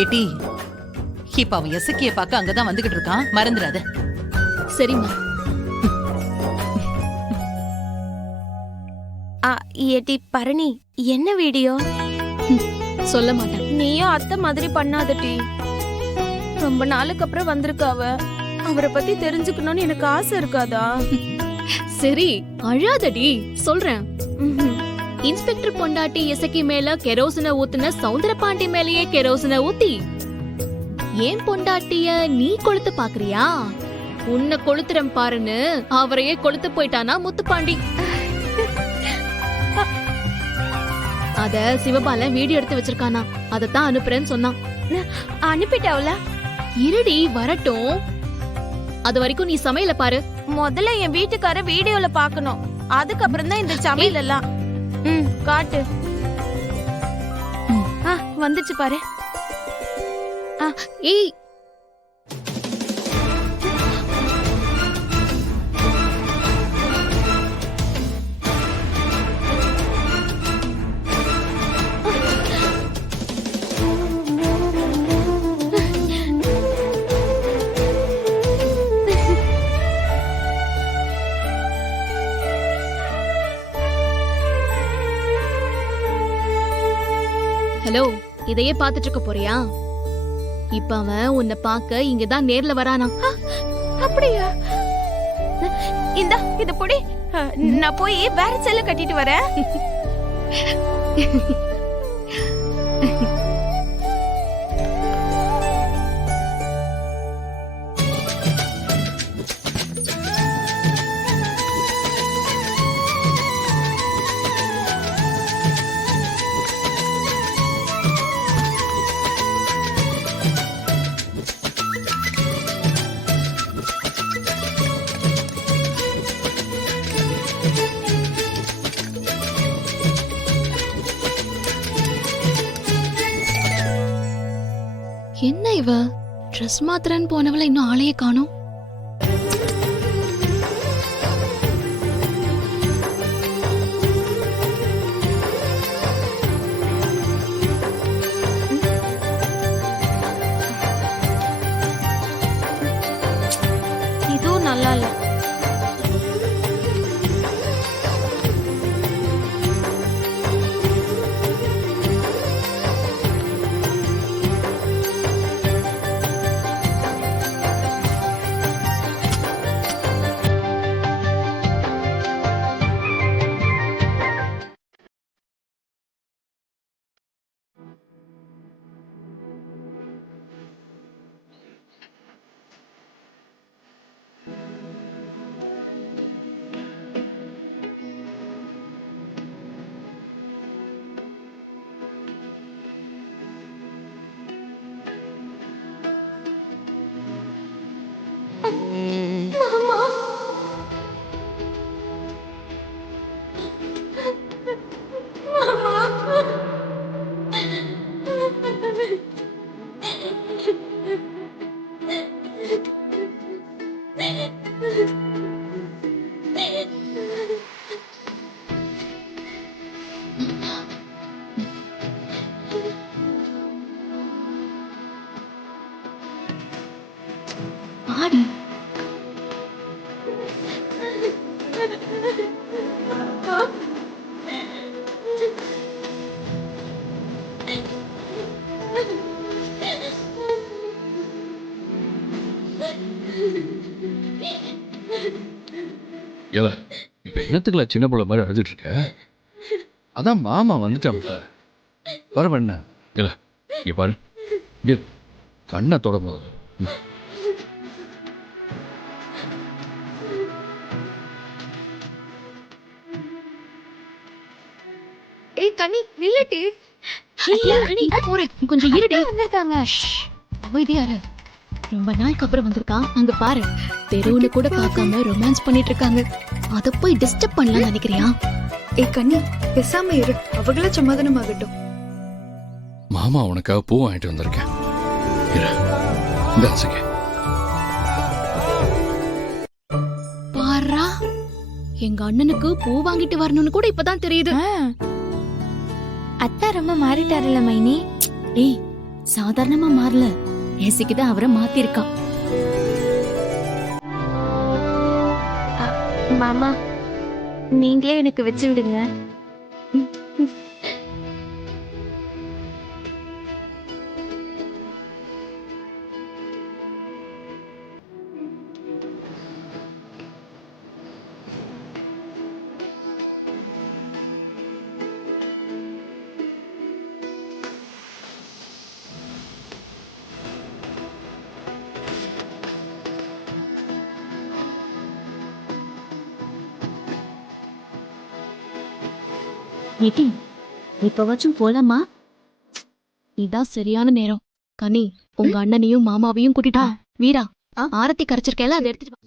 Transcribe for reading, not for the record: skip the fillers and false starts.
ஏட்டி, இப்ப அவன் எசக்கிய பார்க்க அங்கதான் வந்துகிட்டு இருக்கான், மறந்துடாத. சரிம்மா. ஏட்டி பரணி, என்ன வீடியோ? சொல்ல மாட்டேன். நீயும் அத்தை மாதிரி பண்ணாதட்டி. ரொம்ப நாளுக்கு அப்புறம் வந்திருக்க அவரை பத்தி தெரிஞ்சுக்கணும்னு எனக்கு ஆசை இருக்காதா? சரி அழாதடி, சொல்றேன். ம்ஹும். இன்ஸ்பெக்டர் பொண்டாட்டி இசக்கி மேல கெரோசின ஊத்துன சௌந்தரபாண்டி மேலேயே கெரோசின ஊத்தி ஏன் பொண்டாட்டிய நீ கொளுத்து பாக்குறியா? உன்னை கொளுத்துறேன் பாருன்னு அவரையே கொளுத்து போயிட்டானா முத்துப்பாண்டி. அத சிவபாலன் வீடியோ எடுத்து வச்சிருக்கானா, அதத்தான் அனுப்புறேன்னு சொன்னான். அனுப்பிட்டாவல? இருடி வரட்டும், அது வரைக்கும் நீ சமையல பாரு. முதல்ல என் வீட்டுக்கார வீடியோல பாக்கணும், அதுக்கப்புறம் தான் இந்த சமையல் எல்லாம். காட்டு. வந்துச்சு பாரு. ஏய் ஹலோ, இதையே பாத்துட்டு இருக்க போறியா? இப்ப அவன் உன்னை பாக்க இங்கதான் நேர்ல வரானா. அப்படியா? இத பொடி, நான் போய் வேற செல்ல கட்டிட்டு வரேன். என்ன இவ ட்ரெஸ் மாத்திரன்னு போனவள இன்னும் ஆளையே காணோம். இதுவும் நல்லா இல்ல. ஆடு ஏல, இப்ப என்னத்துக்குல சின்ன பிள்ளை மாதிரி அழுதுட்டு இருக்க? அதான் மாமா வந்துட்டான்ல, வர என்ன? இல்ல இங்க பாரு, இங்க கண்ணை தொட போதும். ஏய் கனி, நில்லடி. போறேன், கொஞ்சம் இருடி. வந்திருக்காங்க. அமைதியா இரு. ரொம்ப நாளுக்கு அப்புறம் வந்திருக்கான், அங்க பாரு. தெருவுல கூட பார்க்காம ரொமான்ஸ் பண்ணிட்டு இருக்காங்க. அத போய் டிஸ்டர்ப் பண்ணலாம் நினைக்கிறியா? ஏய் கண்ணி, பேசாம இரு, அவங்கள சமாதானமாகட்டும். மாமா உனக்காக பூ வாங்கிட்டு வந்திருக்கேன். இரு, இந்த ஆசைக்கு. பாரா, எங்க அண்ணனுக்கு பூ வாங்கிட்டு வரணும்னு கூட இப்பதான் தெரியுது. அத்தா ரொம்ப மாறிட்டாருல மைனி. ஏய் சாதாரணமா மாறல, இசைக்கு தான் அவரை மாத்திருக்கா. மாமா நீங்களே எனக்கு வச்சு விடுங்க. இப்பவாச்சும் போலாமா? இதான் சரியான நேரம். கனி, உங்க அண்ணனையும் மாமாவையும் கூட்டிட்டு வா. வீரா, ஆரத்தி கரைச்சிருக்கேல, அதை எடுத்துட்டு வா.